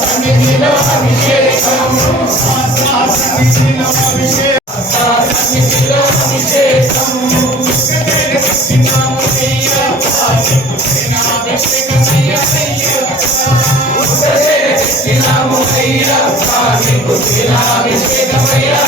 సమితిలో అభిషేకం సమితిలో అభిషేకం సమితిలో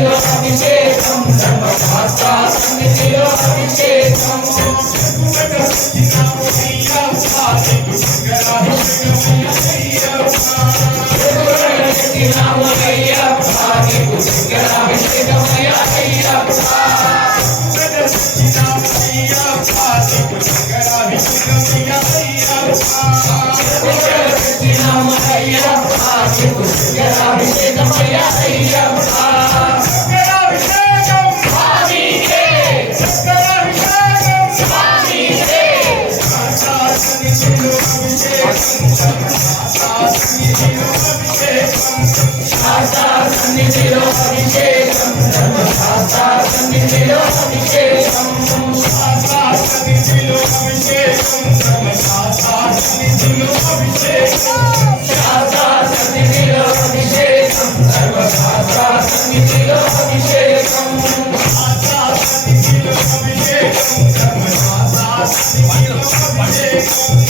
Yes. సన్నిధిలో అభిషేకం సన్నిధిలో అభిషేకం సన్నిధిలో అభిషేకం సన్నిధిలో అభిషేకం సన్నిధిలో అభిషేకం సన్నిధిలో అభిషేకం సన్నిధిలో అభిషేకం సన్నిధిలో అభిషేకం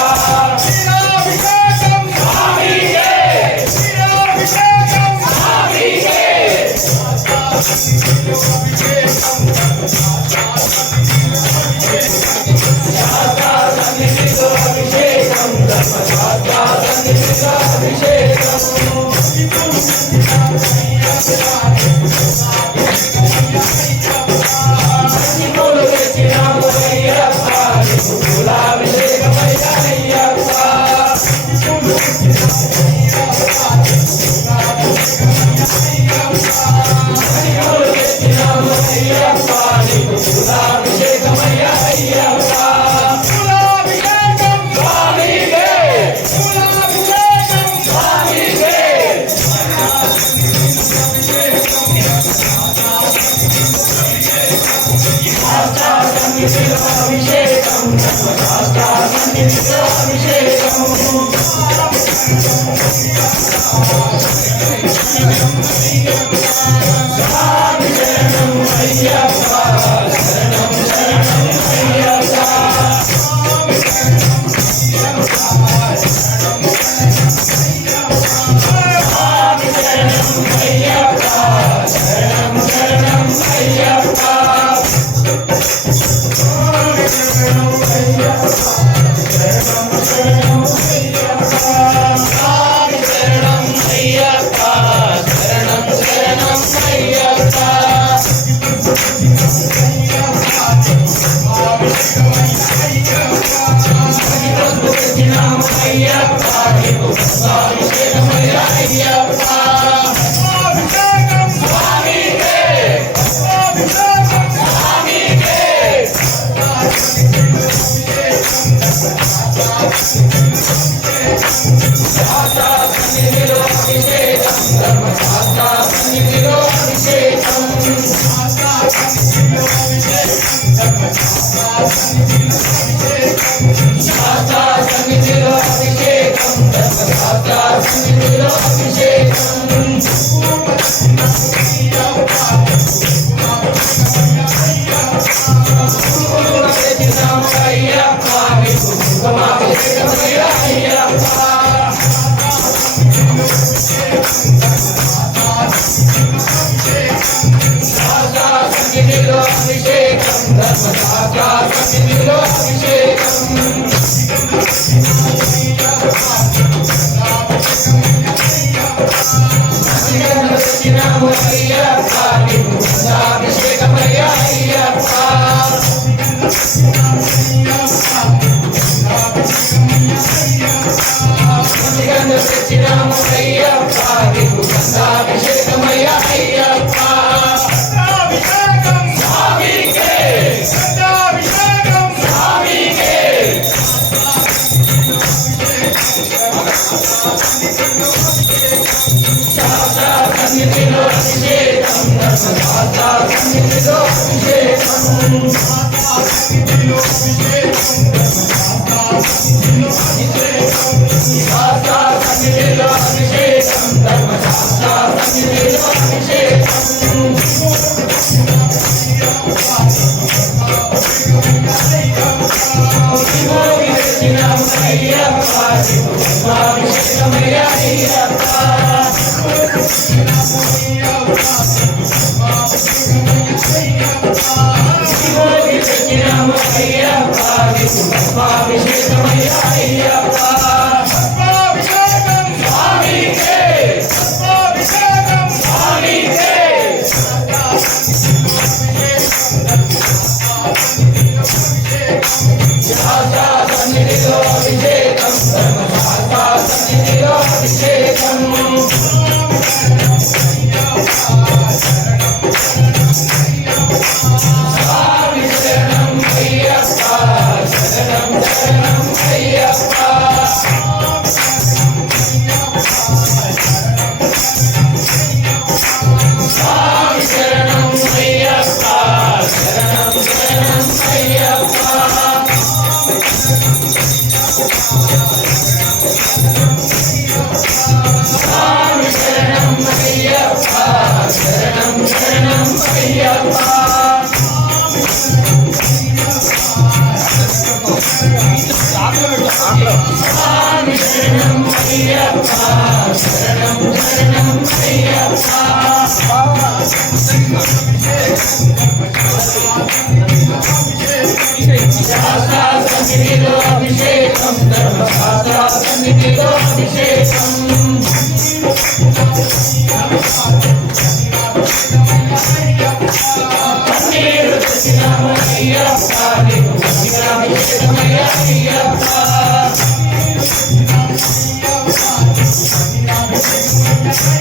I'm sorry. సన్నిధిలో అభిషేకం శాస్త్ర సన్నిధిలో అభిషేకం ధర్మశాస్త్ర సన్నిధిలో అభిషేకం అభిషేకమయ్య అభిషేకం ధర్మశాస్త్ర సన్నిధిలో అభిషేకం Shri Ramaya, Shri Ramaya, Shri Ramaya, Shri Ramaya.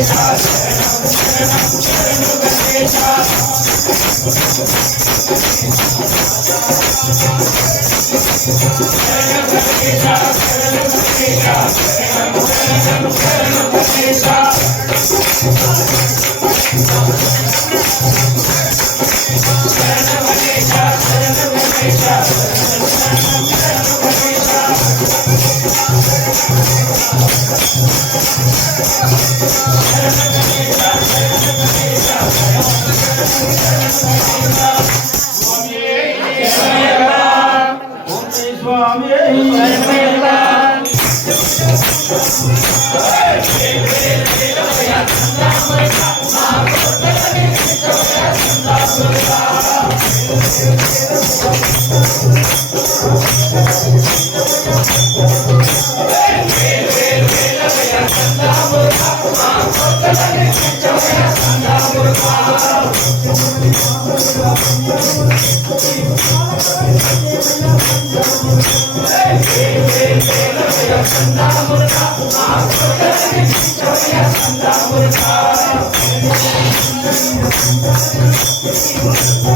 Yeah. Thank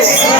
Yes.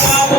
I'm